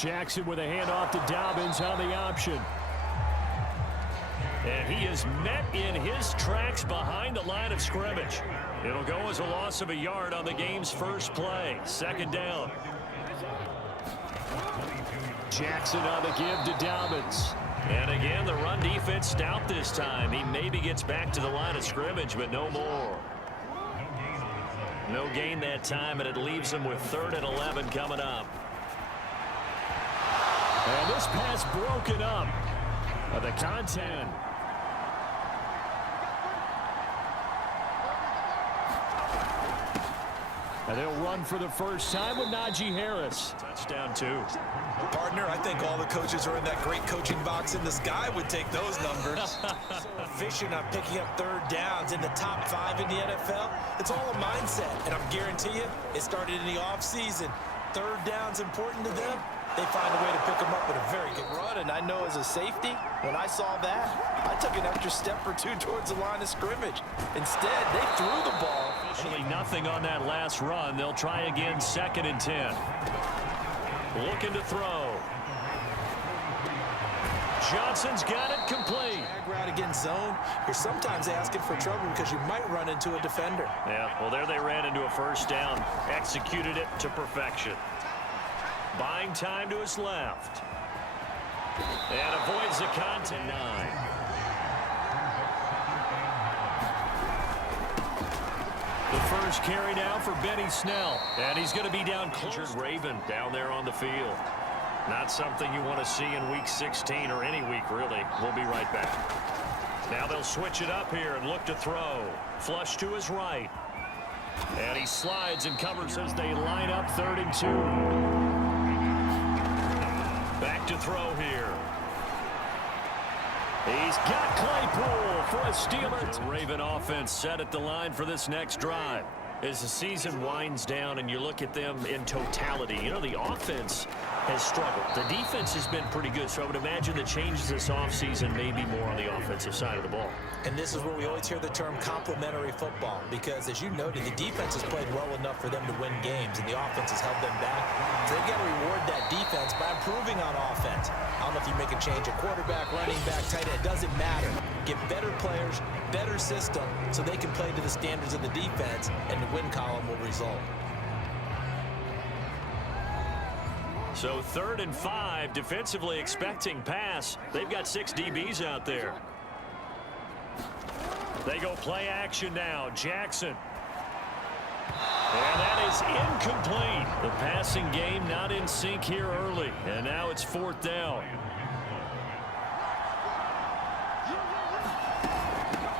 Jackson with a handoff to Dobbins on the option. And he is met in his tracks behind the line of scrimmage. It'll go as a loss of a yard on the game's first play. Second down. Jackson on the give to Dobbins. And again, the run defense stout this time. He maybe gets back to the line of scrimmage, but no more. No gain that time, and it leaves him with 3rd and 11 coming up. And this pass broken up. The content. And they'll run for the first time with Najee Harris. Touchdown 2. Partner, I think all the coaches are in that great coaching box in the sky would take those numbers. So efficient on picking up 3rd downs in the top 5 in the NFL. It's all a mindset, and I'm guarantee you it started in the offseason. 3rd down's important to them. They find a way to pick them up with a very good run, and I know as a safety, when I saw that, I took an extra step or 2 towards the line of scrimmage. Instead, they threw the ball. Officially nothing on that last run. They'll try again, 2nd and 10. Looking to throw. Johnson's got it complete. Route against zone, you're sometimes asking for trouble because you might run into a defender. Yeah, well, there they ran into a first down. Executed it to perfection. Buying time to his left. And avoids the contact. 9. The first carry now for Benny Snell. And he's going to be down close. Raven down there on the field. Not something you want to see in Week 16 or any week, really. We'll be right back. Now they'll switch it up here and look to throw. Flush to his right. And he slides and covers as they line up 3rd and 2. Back to throw here. He's got Claypool for a Steelers. The Raven offense set at the line for this next drive. As the season winds down and you look at them in totality, you know, the offense has struggled. The defense has been pretty good, so I would imagine the changes this offseason may be more on the offensive side of the ball. And this is where we always hear the term complementary football, because as you noted, the defense has played well enough for them to win games, and the offense has held them back. So they've got to reward that defense by improving on offense. I don't know if you make a change at quarterback, running back, tight end, it doesn't matter. Get better players, better system, so they can play to the standards of the defense, and the win column will result. So 3rd and 5, defensively expecting pass. They've got 6 DBs out there. They go play action now. Jackson. And that is incomplete. The passing game not in sync here early. And now it's 4th down.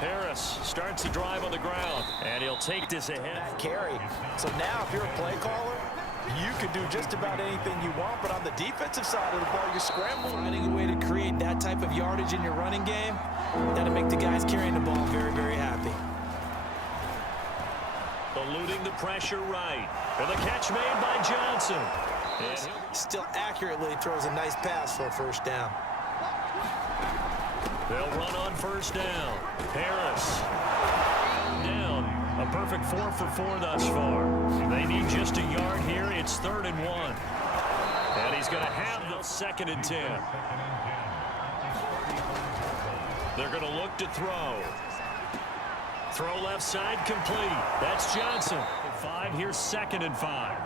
Harris starts the drive on the ground. And he'll take this ahead. Carry. So now if you're a play caller, you can do just about anything you want, but on the defensive side of the ball, you're scrambling. Finding a way to create that type of yardage in your running game, that'll make the guys carrying the ball very, very happy. Eluding the pressure right. And the catch made by Johnson. And still accurately throws a nice pass for a 1st down. They'll run on 1st down. Harris. Down. A perfect 4 for 4 thus far. They need just a yard here. It's 3rd and 1. And he's going to have the 2nd and 10. They're going to look to throw. Throw left side complete. That's Johnson. 5, here's 2nd and 5.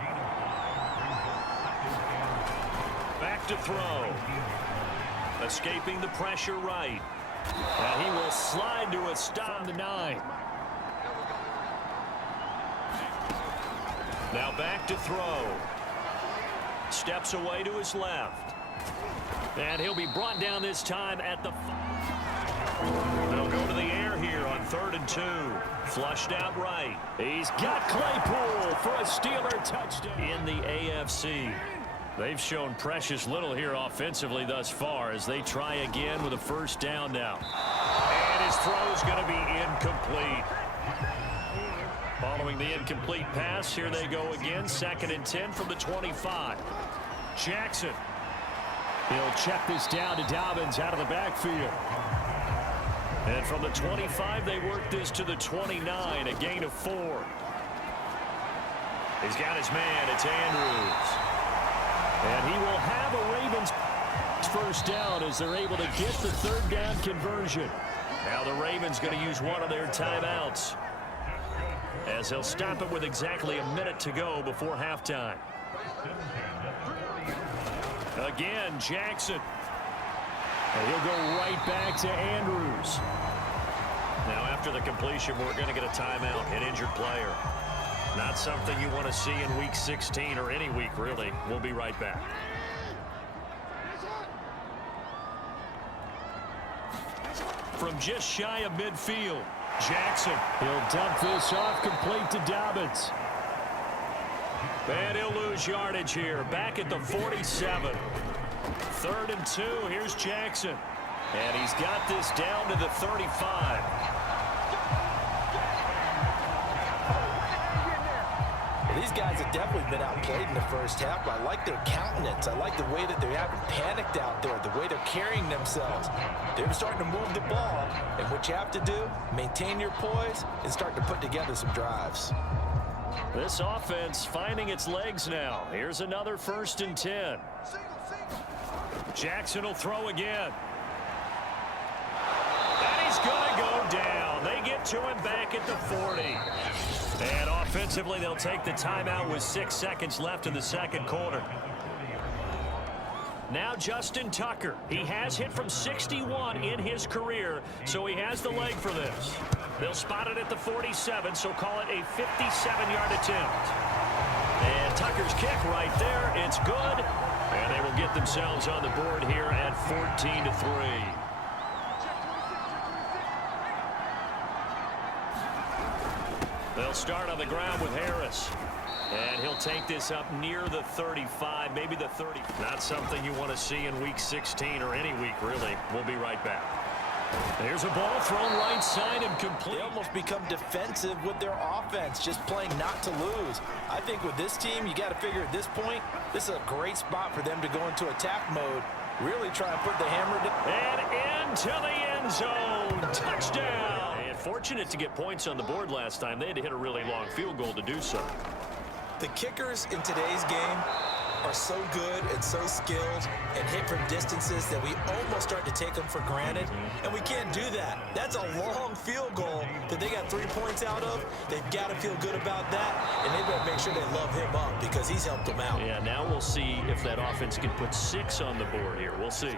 Back to throw. Escaping the pressure right. And he will slide to a stop. The 9. Now back to throw. Steps away to his left. And he'll be brought down this time at the 5. They'll go to the air here on 3rd and 2. Flushed out right. He's got Claypool for a Steeler touchdown. In the AFC. They've shown precious little here offensively thus far as they try again with a 1st down now. And his throw's going to be incomplete. Following the incomplete pass, here they go again. 2nd and 10 from the 25. Jackson. He'll check this down to Dobbins out of the backfield. And from the 25, they work this to the 29, a gain of 4. He's got his man. It's Andrews. And he will have a Ravens first down as they're able to get the third down conversion. Now the Ravens going to use one of their timeouts, as they'll stop it with exactly a minute to go before halftime. Again, Jackson. And he'll go right back to Andrews. Now after the completion, we're going to get a timeout, an injured player. Not something you want to see in Week 16 or any week, really. We'll be right back. From just shy of midfield, Jackson. He'll dump this off complete to Dobbins. And he'll lose yardage here. Back at the 47. 3rd and 2. Here's Jackson. And he's got this down to the 35. These guys have definitely been outplayed in the first half, but I like their countenance. I like the way that they haven't panicked out there, the way they're carrying themselves. They're starting to move the ball, and what you have to do, maintain your poise and start to put together some drives. This offense finding its legs now. Here's another 1st and 10. Jackson will throw again. And he's going to go down. They get to him back at the 40. And offensively, they'll take the timeout with 6 seconds left in the second quarter. Now Justin Tucker. He has hit from 61 in his career, so he has the leg for this. They'll spot it at the 47, so call it a 57-yard attempt. And Tucker's kick right there. It's good. And they will get themselves on the board here at 14-3. They'll start on the ground with Harris. And he'll take this up near the 35, maybe the 30. Not something you want to see in Week 16 or any week, really. We'll be right back. There's a ball thrown right side and complete. They almost become defensive with their offense, just playing not to lose. I think with this team, you got to figure at this point, this is a great spot for them to go into attack mode. Really try and put the hammer down. And into the end zone. Touchdown. And fortunate to get points on the board last time. They had to hit a really long field goal to do so. The kickers in today's game are so good and so skilled and hit from distances that we almost start to take them for granted, and we can't do that. That's a long field goal that they got 3 points out of. They've got to feel good about that, and they better make sure they love him up because he's helped them out. Yeah, now we'll see if that offense can put 6 on the board here. We'll see.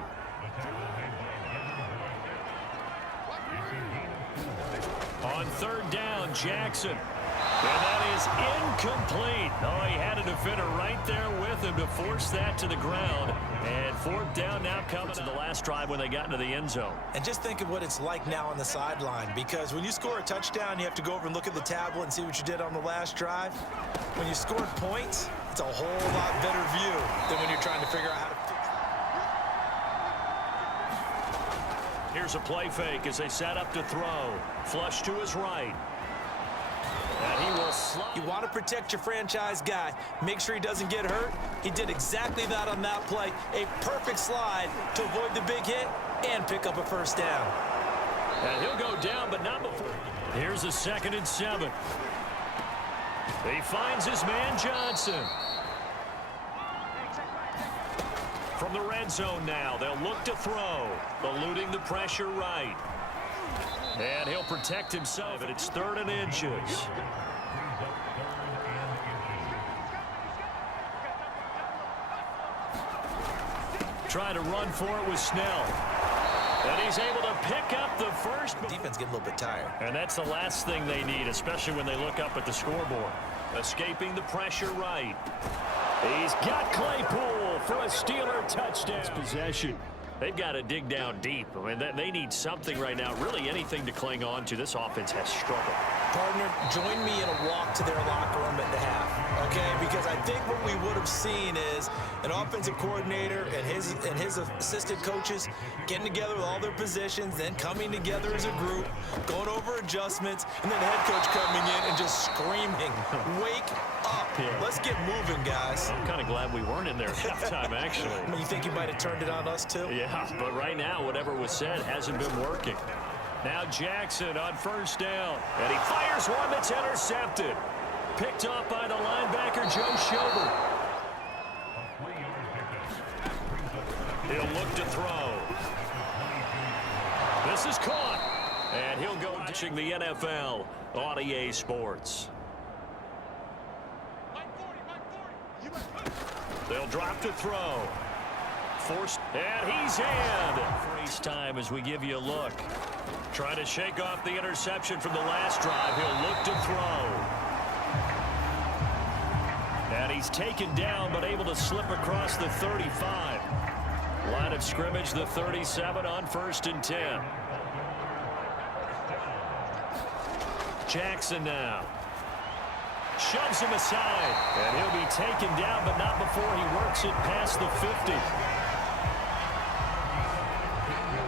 On 3rd down, Jackson. And that is incomplete. Oh, he had a defender right there with him to force that to the ground. And 4th down now coming to the last drive when they got into the end zone. And just think of what it's like now on the sideline, because when you score a touchdown, you have to go over and look at the tablet and see what you did on the last drive. When you scored points, it's a whole lot better view than when you're trying to figure out how to fix it. Here's a play fake as they set up to throw. Flush to his right. And he will slide. You want to protect your franchise guy. Make sure he doesn't get hurt. He did exactly that on that play. A perfect slide to avoid the big hit and pick up a 1st down. And he'll go down, but not before. Here's a 2nd and 7. He finds his man Johnson. From the red zone now, they'll look to throw. Eluding the pressure right. And he'll protect himself, and it's 3rd and inches. Trying to run for it with Snell. And he's able to pick up the first. Defense getting a little bit tired. And that's the last thing they need, especially when they look up at the scoreboard. Escaping the pressure right. He's got Claypool for a Steeler touchdown. Possession. They've got to dig down deep. I mean, they need something right now, really anything to cling on to. This offense has struggled. Partner, join me in a walk to their locker room at the half, okay? Because I think what we would have seen is an offensive coordinator and his assistant coaches getting together with all their positions, then coming together as a group, going over adjustments, and then the head coach coming in and just screaming, wake up. Yeah. Let's get moving, guys. I'm kind of glad we weren't in there at halftime, actually. You think you might have turned it on us, too? Yeah, but right now, whatever was said hasn't been working. Now Jackson on 1st down, and he fires one that's intercepted. Picked off by the linebacker, Joe Schobert. He'll look to throw. This is caught. And he'll go ditching the NFL on EA Sports. They'll drop to throw. Forced, and he's in. Freeze time as we give you a look. Trying to shake off the interception from the last drive. He'll look to throw. And he's taken down, but able to slip across the 35. Line of scrimmage, the 37 on 1st and 10. Jackson now. Shoves him aside. And he'll be taken down, but not before he works it past the 50.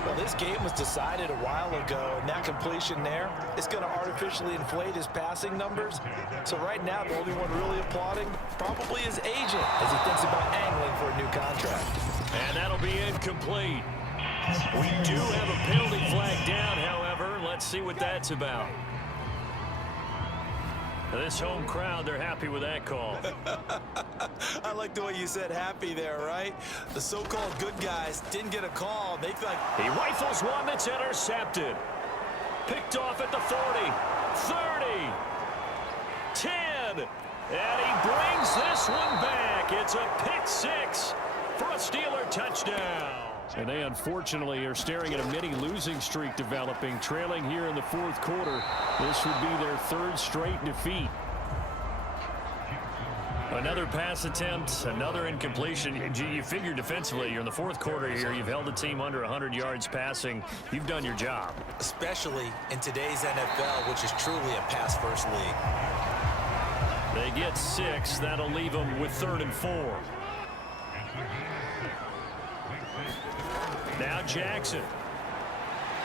Well, this game was decided a while ago, and that completion there is going to artificially inflate his passing numbers. So right now, the only one really applauding probably his agent as he thinks about angling for a new contract. And that'll be incomplete. We do have a penalty flag down, however. Let's see what that's about. This home crowd, they're happy with that call. I like the way you said happy there, right? The so-called good guys didn't get a call. They feel like he rifles one that's intercepted. Picked off at the 40, 30, 10, and he brings this one back. It's a pick six for a Steeler touchdown. And they unfortunately are staring at a mini losing streak developing, trailing here in the 4th quarter. This would be their 3rd straight defeat. Another pass attempt, another incompletion. You figure defensively, you're in the 4th quarter here. You've held the team under 100 yards passing. You've done your job. Especially in today's NFL, which is truly a pass-first league. They get 6. That'll leave them with 3rd and 4. Now Jackson.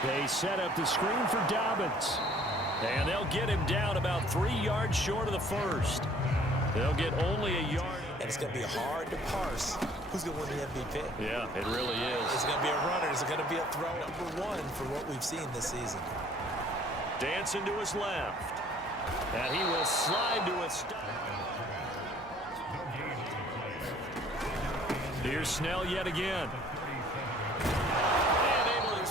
They set up the screen for Dobbins. And they'll get him down about 3 yards short of the 1st. They'll get only a yard. And it's going to be hard to parse who's going to win the MVP. Yeah, it really is. Is it going to be a runner? Is it going to be a throw? Number 1 for what we've seen this season. Dancing to his left. And he will slide to a stop. Here's Snell yet again.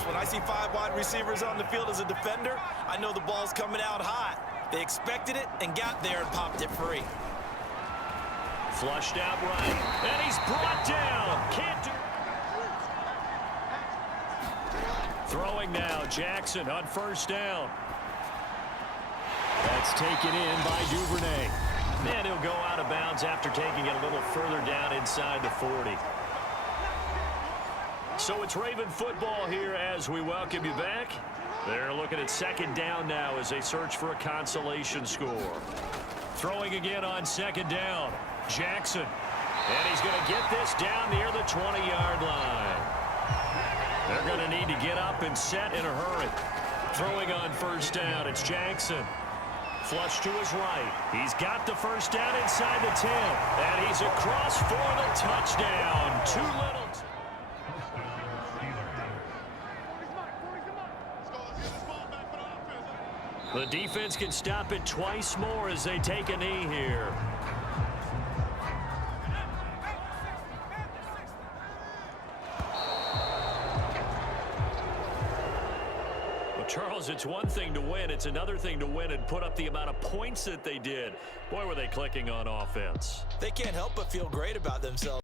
When I see 5 wide receivers on the field as a defender, I know the ball's coming out hot. They expected it and got there and popped it free. Flushed out right, and he's brought down. Can't do. Throwing now, Jackson on 1st down. That's taken in by Duvernay. And he'll go out of bounds after taking it a little further down inside the 40. So it's Raven football here as we welcome you back. They're looking at 2nd down now as they search for a consolation score. Throwing again on 2nd down. Jackson. And he's going to get this down near the 20-yard line. They're going to need to get up and set in a hurry. Throwing on 1st down, it's Jackson. Flush to his right. He's got the 1st down inside the 10. And he's across for the touchdown. Too little. The defense can stop it twice more as they take a knee here. Well, Charles, it's one thing to win. It's another thing to win and put up the amount of points that they did. Boy, were they clicking on offense. They can't help but feel great about themselves.